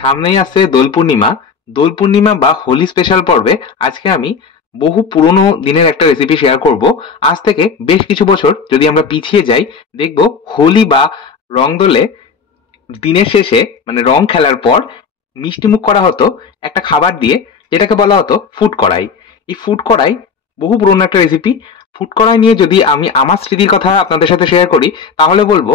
সামনেই আসছে দোল পূর্ণিমা। দোল পূর্ণিমা বা হোলি স্পেশাল পর্বে আজকে আমি বহু পুরনো দিনের একটা রেসিপি শেয়ার করব। আজ থেকে বেশ কিছু বছর যদি আমরা পিছিয়ে যাই, দেখব হোলি বা রং দোলে দিনের শেষে মানে রং খেলার পর মিষ্টিমুখ করা হতো একটা খাবার দিয়ে, যেটাকে বলা হতো ফুড কড়াই। এই ফুড কড়াই বহু পুরনো একটা রেসিপি। ফুড কড়াই নিয়ে যদি আমি আমার স্মৃতির কথা আপনাদের সাথে শেয়ার করি, তাহলে বলবো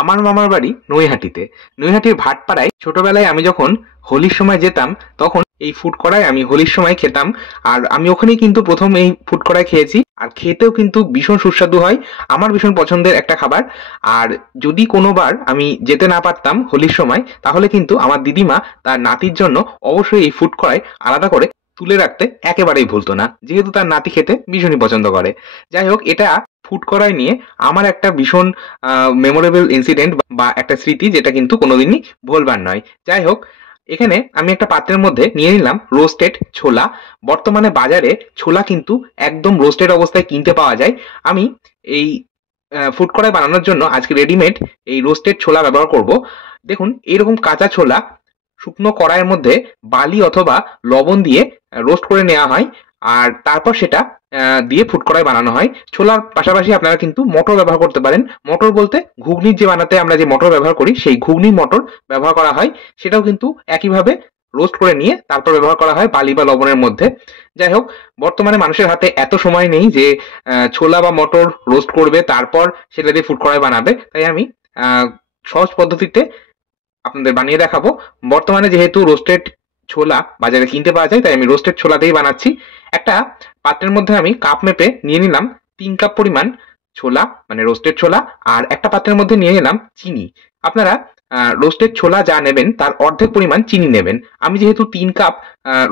আমার মামার বাড়ি নৈহাটিতে। নৈহাটির ভাটপাড়ায় ছোটবেলায় আমি যখন হোলির সময় যেতাম, তখন এই ফুড কড়াই আমি হোলির সময় খেতাম। আর আমি ওখানেই কিন্তু প্রথম এই ফুড কড়াই খেয়েছি, আর খেতেও কিন্তু ভীষণ সুস্বাদু হয়। আমার ভীষণ পছন্দের একটা খাবার। আর যদি কোনোবার আমি যেতে না পারতাম হোলির সময়, তাহলে কিন্তু আমার দিদিমা তার নাতির জন্য অবশ্যই এই ফুড কড়াই আলাদা করে তুলে রাখতে একেবারেই ভুলতো না, যেহেতু তার নাতি খেতে ভীষণই পছন্দ করে। যাই হোক, এটা ফুড করাই নিয়ে আমার একটা ভীষণ মেমোরেবল ইনসিডেন্ট বা একটা স্মৃতি, যেটা কিন্তু কোনোদিনই ভুলবার নয়। যাই হোক, এখানে আমি একটা পাত্রের মধ্যে নিয়ে নিলাম রোস্টেড ছোলা। বর্তমানে বাজারে ছোলা কিন্তু একদম রোস্টেড অবস্থায় কিনতে পাওয়া যায়। আমি এই ফুড কড়াই বানানোর জন্য আজকে রেডিমেড এই রোস্টেড ছোলা ব্যবহার করব। দেখুন, এইরকম কাঁচা ছোলা শুকনো কড়াইয়ের মধ্যে বালি অথবা লবণ দিয়ে রোস্ট করে নেওয়া হয়, আর তারপর সেটা দিয়ে ফুড কড়াই বানানো হয়। ছোলার পাশাপাশি আপনারা কিন্তু মটর ব্যবহার করতে পারেন। মটর বলতে ঘুগনির যে বানাতে আমরা যে মটর ব্যবহার করি, সেই ঘুগনির মটর ব্যবহার করা হয়। সেটাও কিন্তু একইভাবে রোস্ট করে নিয়ে তারপর ব্যবহার করা হয় বালি বা লবণের মধ্যে। যাই হোক, বর্তমানে মানুষের হাতে এত সময় নেই যে ছোলা বা মটর রোস্ট করবে তারপর সেটা দিয়ে ফুড কড়াই বানাবে। তাই আমি সহজ পদ্ধতিতে আপনাদের বানিয়ে দেখাবো। বর্তমানে যেহেতু রোস্টেড ছোলা বাজারে কিনতে পাওয়া যায়, তাই আমি রোস্টেড ছোলা দিয়েই বানাচ্ছি। একটা পাত্রের মধ্যে আমি কাপ মেপে নিয়ে নিলাম 3 কাপ পরিমাণ ছোলা, মানে রোস্টেড ছোলা। আর একটা পাত্রের মধ্যে নিয়ে নিলাম চিনি। আপনারা রোস্টেড ছোলা যা নেবেন তার অর্ধেক পরিমাণ চিনি নেবেন। আমি যেহেতু 3 কাপ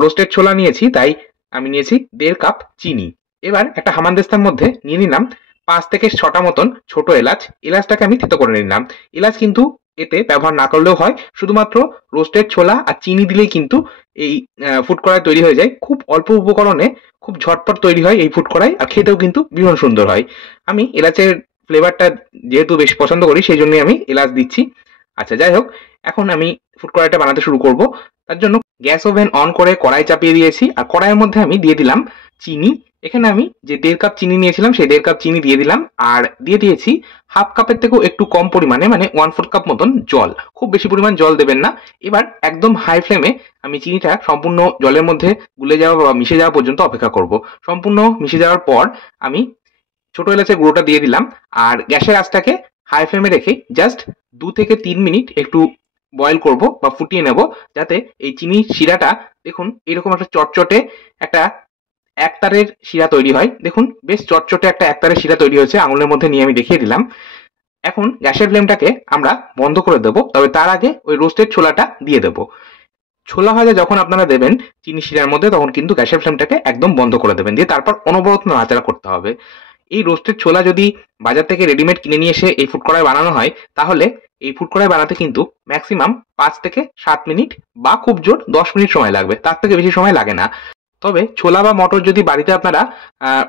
রোস্টেড ছোলা নিয়েছি, তাই আমি নিয়েছি 1.5 কাপ চিনি। এবার একটা হামানদিস্তার মধ্যে নিয়ে নিলাম 5 থেকে 6টা মতন ছোট এলাচ। এলাচটাকে আমি থেতো করে নিলাম। এলাচ কিন্তু এতে ব্যবহার না করলেও হয়, শুধুমাত্র রোস্টেড ছোলা আর চিনি দিলেই কিন্তু এই ফুড কড়াই তৈরি হয়ে যায়। খুব অল্প উপকরণে খুব ঝটপট তৈরি হয় এই ফুড কড়াই, আর খেতেও কিন্তু ভীষণ সুন্দর হয়। আমি এলাচের ফ্লেভারটা যেহেতু বেশ পছন্দ করি, সেই জন্যই আমি এলাচ দিচ্ছি। আচ্ছা, যাই হোক, এখন আমি ফুড কড়াইটা বানাতে শুরু করব। তার জন্য গ্যাস ওভেন অন করে কড়াই চাপিয়ে দিয়েছি, আর কড়াইয়ের মধ্যে আমি দিয়ে দিলাম চিনি। এখানে আমি যে 1.5 কাপ চিনি নিয়েছিলাম, সেই 1.5 কাপ চিনি দিয়ে দিলাম, আর দিয়ে দিয়েছি হাফ কাপের থেকেও একটু কম পরিমাণে, মানে 1/4 কাপ মতন জল। খুব বেশি পরিমাণ জল দেবেন না। এবার একদম হাই ফ্লেমে আমি চিনিটা সম্পূর্ণ জলের মধ্যে গুলে যাওয়া বা মিশে যাওয়া পর্যন্ত অপেক্ষা করব। সম্পূর্ণ মিশে যাওয়ার পর আমি ছোট এলাচের গুঁড়োটা দিয়ে দিলাম, আর গ্যাসের আঁচটাকে হাই ফ্লেমে রেখে জাস্ট 2 থেকে 3 মিনিট একটু বয়েল করব বা ফুটিয়ে নেব, যাতে এই চিনির শিরাটা, দেখুন এরকম একটা চটচটে একটা একতারের শিরা তৈরি হয়। দেখুন, বেশ চটচটে একটা একতারের শিরা তৈরি হয়েছে, আঙুলের মধ্যে নিয়ে আমি দেখিয়ে দিলাম। এখন গ্যাসের ফ্লেমটাকে আমরা বন্ধ করে দেবো, তবে তার আগে ওই রোস্টেড ছোলাটা দিয়ে দেবো। ছোলা ভাজা যখন আপনারা দেবেন চিনি শিরার মধ্যে, তখন কিন্তু গ্যাসের ফ্লেমটাকে একদম বন্ধ করে দেবেন, দিয়ে তারপর অনবরত নাড়াচাড়া করতে হবে। এই রোস্টেড ছোলা যদি বাজার থেকে রেডিমেড কিনে নিয়ে এসে এই ফুড কড়াই বানানো হয়, তাহলে এই ফুড কড়াই বানাতে কিন্তু ম্যাক্সিমাম 5 থেকে 7 মিনিট বা খুব জোর 10 মিনিট সময় লাগবে, তার থেকে বেশি সময় লাগে না। তবে ছোলা বা মটর যদি বাড়িতে আপনারা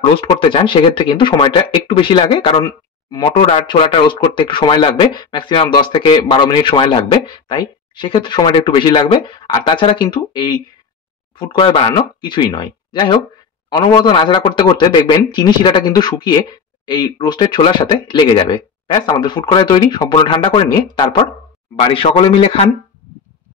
রোস্ট করতে চান, সেক্ষেত্রে কিন্তু সময়টা একটু বেশি লাগে, কারণ মটর আর ছোলাটা রোস্ট করতে একটু সময় লাগবে। ম্যাক্সিমাম 10 থেকে 12 মিনিট সময় লাগবে, তাই সেক্ষেত্রে সময়টা একটু বেশি লাগবে। আর তাছাড়া কিন্তু এই ফুড কড়াই বানানো কিছুই নয়। যাই হোক, অনবরত নাড়াচাড়া করতে করতে দেখবেন চিনি শিরাটা কিন্তু শুকিয়ে এই রোস্টেড ছোলার সাথে লেগে যাবে। ব্যাস, আমাদের ফুড কড়াই তৈরি। সম্পূর্ণ ঠান্ডা করে নিয়ে তারপর বাড়ির সকলে মিলে খান।